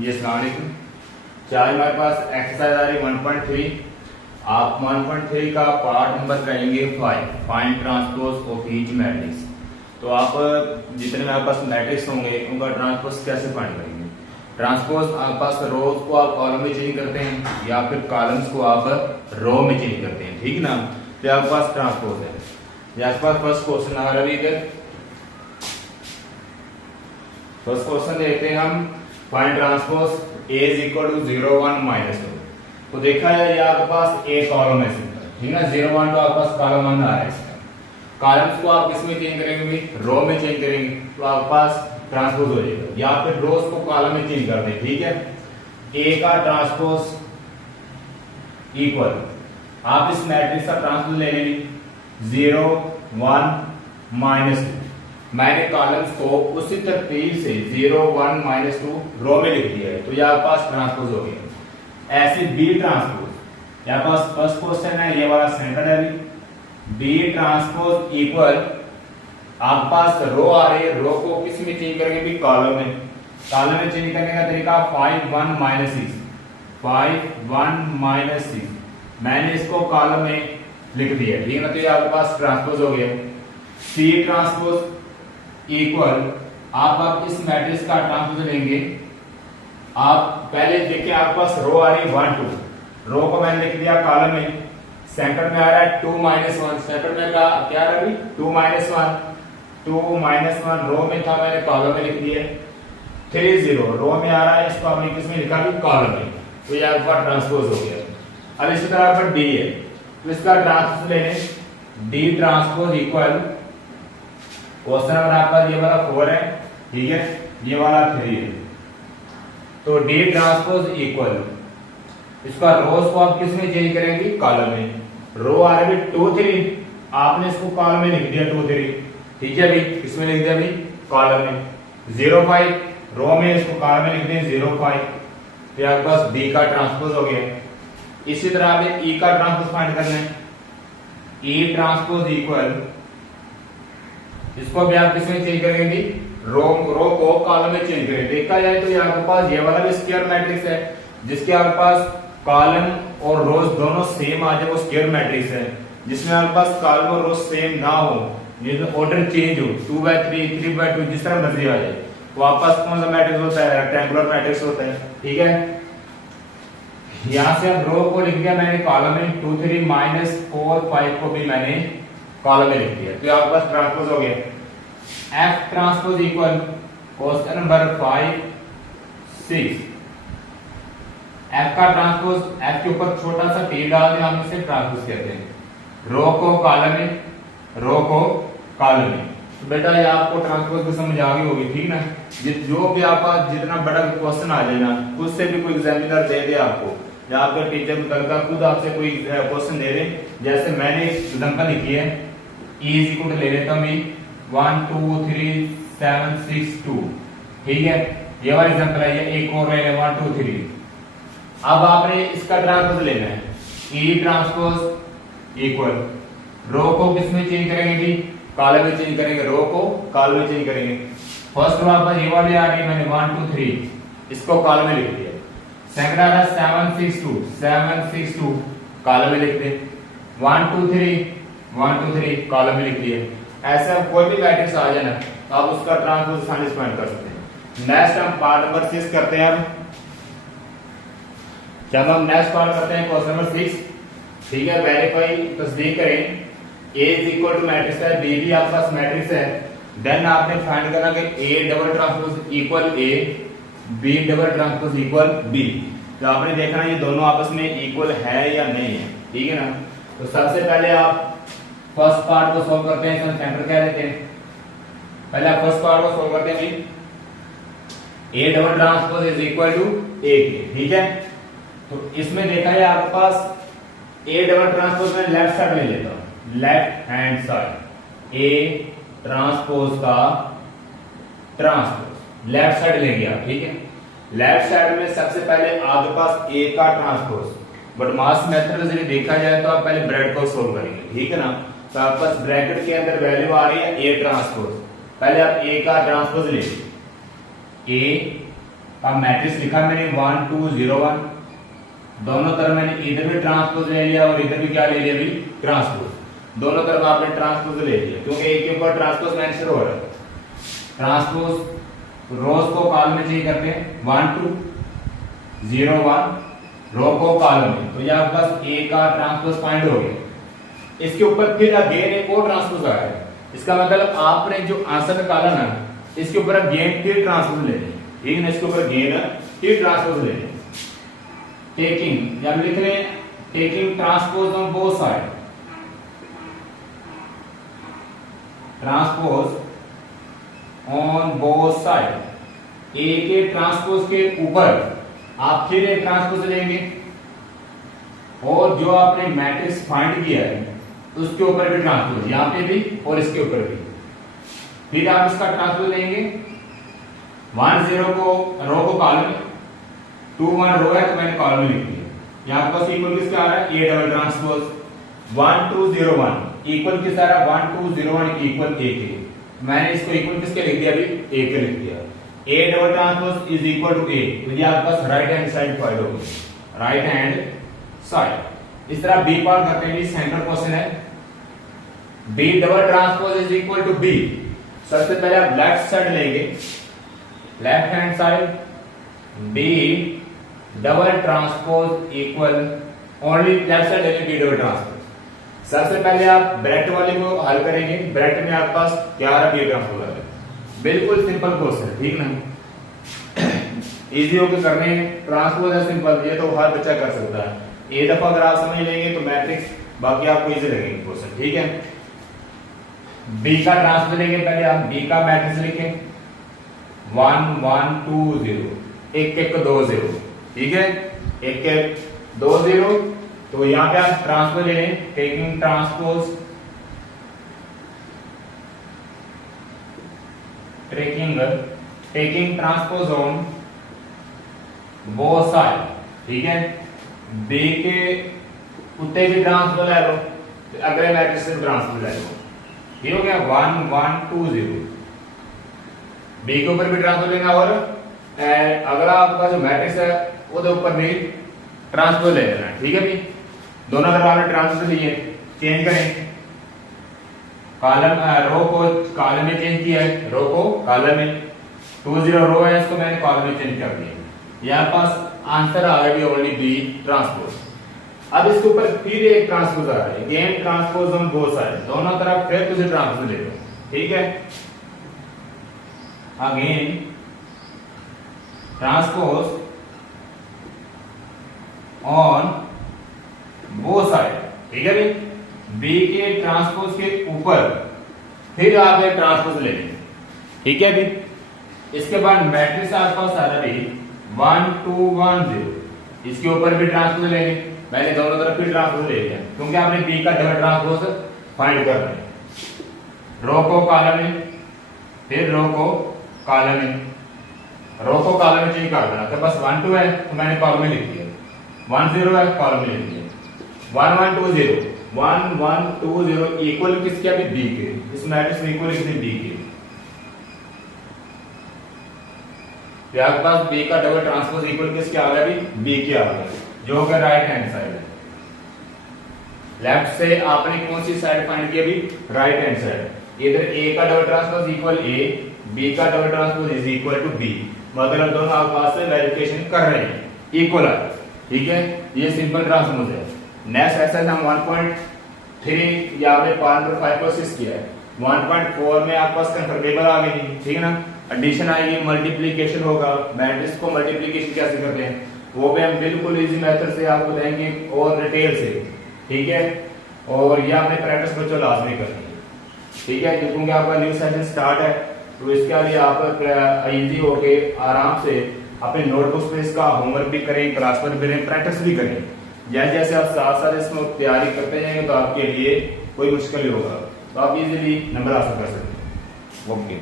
जी अस्सलाम वालेकुम। चाहे हमारे पास एक्सरसाइज आ रही 1.3। आप 1.3 का पार्ट नंबर करेंगे 5, find transpose of each matrix. तो आप जितने हमारे पास मैट्रिक्स होंगे उनका ट्रांसपोज कैसे फाइंड करेंगे। ट्रांसपोज आपके पास रोज को आप कॉलम में चेंज करते हैं या फिर कॉलम्स को आप रो में चेंज करते हैं, ठीक है ना। तो आपके पास ट्रांसपोज है। आपके पास फर्स्ट क्वेश्चन आ रहा है। फर्स्ट क्वेश्चन देखते हैं हम, find transpose A is equal to 0 1 minus 2। तो देखा जाए ये आपके पास ए कॉलम है सिंपल, ठीक है ना। 0 1 तो आपके पास कॉलम 1 आ रहा है। इसका कॉलम्स को आप किस में चेंज करेंगे, रो में चेंज करेंगे तो आपके पास ट्रांसपोज हो जाएगा, या फिर रोज को कॉलम में चेंज कर दें, ठीक है। ए का ट्रांसपोज इक्वल, आप इस मैट्रिक्स का ट्रांसपोज ले लेंगे 0 1 minus 2। मैंने कॉलम्स को उसी तरतीब से 0 1 minus 2 रो में लिख दिया है, तो ये आपके पास ट्रांसपोज हो गया। ऐसे बी ट्रांसपोज, यहाँ पास फर्स्ट क्वेश्चन है, ये वाला सेकंड है। बी ट्रांसपोज इक्वल, आपके पास रो आ रही है, रो को किस में चेंज करेंगे भी, कॉलम में। कॉलम में चेंज करने का तरीका 5 1 minus 6, 5 1 minus 6। मैंने इसको कॉलम में लिख दिया, ठीक है ना। तो ये आपके पास ट्रांसपोज हो गया। सी ट्रांसपोज इक्वल, आप इस मैट्रिक्स का ट्रांसपोज लेंगे। आप पहले देखिए आपके पास रो आ रही है 1 2, रो को मैंने लिख दिया कॉलम में। सेकंड में आ रहा है 2 minus 1, सेकंड में का क्या आ रहा है 2 minus 1, 2 minus 1 रो में था, मैंने कॉलम में लिख दिया। 3 0 रो में आ रहा है, इसको आपने किस में लिखा भी, कॉलम में। तो ये आपका ट्रांसपोज हो गया। अब इसी तरह पर डी है, तो इसका ट्रांसपोज लेने, D transpose equal, question number आपका ये वाला 4 है, ठीक है, ये वाला 3 है। तो डी ट्रांसपोज इक्वल, इसका रोज को आप किस में चेंज करेंगे, कॉलम में। रो आ रही है 2 3, आपने इसको कॉलम में लिख दिया 2 3, ठीक है भाई, किसमें लिख दिया भाई, कॉलम में। 0 5 रो में, इसको कॉलम में लिख दिया 0 5। तो आपके पास डी का ट्रांसपोज हो गया। इसी तरह हमें ई का ट्रांसपोज फाइंड करना है। ई ट्रांसपोज इक्वल, इसको भी आप किसमें चेंज करेंगे, रो को कॉलम में चेंज करेंगे। देखा जाए तो ये आपके पास ये वाला भी स्क्वायर मैट्रिक्स है, जिसके आपके पास कॉलम और रोज दोनों सेम आ जाए, वो स्क्वायर मैट्रिक्स है। जिसमें आपके पास कॉलम और रोज सेम ना हो, जिसमें ऑर्डर चेंज हो, 2/3 3/2 जिस तरह मर्जी आ जाए, तो आपके पास कौन सा मैट्रिक्स होता है, रेक्टेंगुलर मैट्रिक्स होता है, ठीक है। यहां से अब रो को लिख दिया मैंने कॉलम में, 2 3 minus 4 5 को भी मैंने कॉलम में लिख दिया। तो आपके पास ट्रांसपोज हो गया। F transpose equal, question number 5 6, F का ट्रांसपोज, एफ के ऊपर छोटा सा टी डाल दें, हम इसे ट्रांसपोज कहते हैं। रो को कॉलम में, रो को कॉलम में। तो बेटा ये आपको ट्रांसपोज की समझ आ गई होगी, ठीक ना। जो भी आपका जितना बड़ा क्वेश्चन आ जाए ना, खुद से भी कोई एग्जामिनर दे दे आपको, या आपका टीचर मुतलका खुद आपसे कोई क्वेश्चन दे दे, जैसे मैंने एग्जांपल लिखी है, E is equal to ले लेता हूं 1 2 3 7 6 2, ठीक है। ये वाला एग्जांपल है, ये एक और ले लें 1 2 3। अब आपने इसका ट्रांसपोज लेना है। E ट्रांसपोज इक्वल, रो को किस में चेंज करेंगे भी, कॉलम में चेंज करेंगे, रो को कॉलम में चेंज करेंगे। फर्स्ट रो आपका ये वाली आ रही है, मैंने 1 2 3 इसको कॉलम में लिख दिया। सेकंड आ रहा है 7 6 2, 7 6 2 कॉलम में लिख दे। 1 2 3 1 2 3 कॉलम में लिख दिए। ऐसे अब कोई भी मैट्रिक्स आ जाए ना, तो आप उसका ट्रांसपोज आसानी से फाइंड कर सकते हैं। नेक्स्ट हम पार्ट नंबर 6 करते हैं। अब जब हम नेक्स्ट पार्ट करते हैं क्वेश्चन नंबर 6, ठीक है। वेरीफाई, तस्दीक करें, A is equal to matrix है, B भी आपके पास मैट्रिक्स है। देन आपने फाइंड करना कि A double transpose equal A, B double transpose equal B। तो आपने देखना ये दोनों आपस में इक्वल है या नहीं है, ठीक है ना। तो सबसे पहले आप फर्स्ट पार्ट को सॉल्व करते हैं, इसमें सेंटर क्या लेते हैं। पहले आप फर्स्ट पार्ट को सॉल्व करते हैं, A double transpose is equal to A के, ठीक है। तो इसमें देखा है आपके पास A डबल ट्रांसपोज में लेफ्ट साइड ले लेता हूं, left hand side A transpose का ट्रांसपोज लेफ्ट साइड लेंगे आप, ठीक है। लेफ्ट साइड में सबसे पहले आपके पास A का ट्रांसपोज, बट मास मेथड से देखा जाए तो आप पहले ब्रैकेट को सोल्व करेंगे, ठीक है ना। तो आपके पास ब्रैकेट के अंदर वैल्यू आ रही है A ट्रांसपोज, पहले आप A का ट्रांसपोज ले लीजिए। A अब मैट्रिक्स लिखा मैंने 1 2 0 1, दोनों तरफ मैंने इधर भी ट्रांसपोज ले लिया और इधर भी क्या ले लिया, भी ट्रांसपोज। दोनों तरफ आपने ट्रांसपोज ले लिया क्योंकि एक के ऊपर ट्रांसपोज मेंशन हो रहा है। ट्रांसपोज रोज को कॉलम में चेंज करते हैं, 1 2 0 1 रो को कॉलम में, तो ये आपके पास ए का ट्रांसपोज फाइंड हो गया। इसके ऊपर फिर अगेन एक और ट्रांसपोज आ है, इसका मतलब आपने जो आंसर निकाला ना इसके ऊपर अगेन फिर ट्रांसपोज ले लें, ठीक है ना, इसके ऊपर अगेन फिर ट्रांसपोज ले लें। टेकिंग जब लिख रहे हैं taking transpose on both side, transpose on both side, A के ट्रांसपोज के ऊपर आप फिर एक ट्रांसपोज लेंगे और जो आपने मैट्रिक्स फाइंड किया है उसके ऊपर भी ट्रांसपोज, यहां पे भी और इसके ऊपर भी, फिर आप इसका ट्रांसपोज लेंगे। 1 0 को रो को कॉलम में, 2 1 रो है तो मैंने कॉलम में लिख दिया। यहां पास इक्वल किसका आ रहा है, ए डबल ट्रांसपोज 1 2 0 1 इक्वल किसका आ रहा है, 1 2 0 1 इक्वल ए के, मैंने इसको इक्वल किसके लिख दिया, अभी ए के लिख दिया। A double transpose is equal to A, तो ये आपके पास राइट हैंड साइड फाइंड होगी, राइट हैंड साइड। इस तरह बी पार्ट करते हैं, सेंट्रल क्वेश्चन है B double transpose is equal to B. सबसे पहले आप लेफ्ट साइड लेंगे, left hand side B double transpose equal only left side लेंगे बी डबल ट्रांसपोज। सबसे पहले आप ब्रैकेट वाले को हल करेंगे, ब्रैकेट में आपके पास क्या आ रहा है, बी ट्रांसपोज आ रहा है। बिल्कुल सिंपल क्वेश्चन, ठीक ना, इजी होकर करने हैं। ट्रांसपोज है सिंपल, ये तो हर बच्चा कर सकता है। एक दफा अगर आप समझ लेंगे तो मैट्रिक्स बाकी आपको इजी लगेंगे क्वेश्चन, ठीक है। बी का ट्रांसपोज लेंगे, पहले आप बी का मैट्रिक्स लिखें 1 1 2 0 1 1 2 0, ठीक है, 1 1 2 0। तो यहां पे आप ट्रांसपोज ले लें, taking transpose taking transpose on both side, ठीक है। बी के उत्ते भी ट्रांसपोज ले लो, अगले मैट्रिक्स से ट्रांसपोज ले लो, ये हो गया 1 1 2 0। बी के ऊपर भी ट्रांसपोज लेना और अगला आपका जो मैट्रिक्स है उसके ऊपर भी ट्रांसपोज ले लेना, ठीक है। भी दोनों तरफ आपने ट्रांसपोज लिए, चेंज करें, कॉलम रो को कॉलम में चेंज किया है, रो को कॉलम में, 2 0 रो है इसको मैंने कॉलम में चेंज कर दिया। यहाँ पास आंसर आ रहा है ओनली बी ट्रांसपोज। अब इसके ऊपर फिर एक ट्रांसपोज आ रहा है, again transpose on both side, दोनों तरफ फिर तुझे ट्रांसपोज ले लो, ठीक है। Again transpose on both side, ठीक है भाई। बी के ट्रांसपोज के ऊपर फिर आप एक ट्रांसपोज ले लेंगे, ठीक है भी। इसके बाद मैट्रिक्स आपके पास आ रहा है 1 2 1 0, इसके ऊपर भी ट्रांसपोज लेंगे, मैंने दोनों तरफ फिर ट्रांसपोज ले लिया क्योंकि आपने बी का डबल ट्रांसपोज फाइंड करना है। रो को कॉलम में, फिर रो को कॉलम में, रो को कॉलम में चेंज कर देना, तो बस 1 2 है तो मैंने कॉलम में लिख दिया, 1 0 है कॉलम में लिख दिया, 1 1 2 0 1 1 2 0 इक्वल किसके, अभी बी के, इस मैट्रिक्स में इक्वल किसके, बी के। आपके पास बी का डबल ट्रांसपोज इक्वल किसके आ गया, अभी बी के आ गया, जो कि राइट हैंड साइड है। लेफ्ट से आपने कौन सी साइड फाइंड की, अभी राइट हैंड साइड। इधर ए का double transpose equal A, B का double transpose is equal to B, मतलब दोनों आपके पास से वेरिफिकेशन कर रहे हैं, इक्वल है, ठीक है। ये सिंपल ट्रांसपोज है। नेक्स्ट एक्सरसाइज हम 1.3 या आपने पार्ट 5.6 किया है, 1.4 में आपके पास कंफर्मेबल आ गई, ठीक है ना, एडिशन आएगी, मल्टीप्लिकेशन होगा, मैट्रिक्स को मल्टीप्लिकेशन कैसे करते हैं वो भी हम बिल्कुल इजी मेथड से आपको देंगे और डिटेल से, ठीक है। और ये आपने प्रैक्टिस बच्चों लाजमी करनी है, ठीक है, क्योंकि आपका न्यू सेशन स्टार्ट है तो इसके लिए आप इजी होके आराम से अपने नोटबुक्स पे इसका होमवर्क भी करें, क्लास वर्क भी करें, प्रैक्टिस भी करें। जैसे जैसे आप साथ साथ इसमें तैयारी करते जाएंगे तो आपके लिए कोई मुश्किल नहीं होगा, तो आप इजीली नंबर हासिल कर सकते हैं। ओके।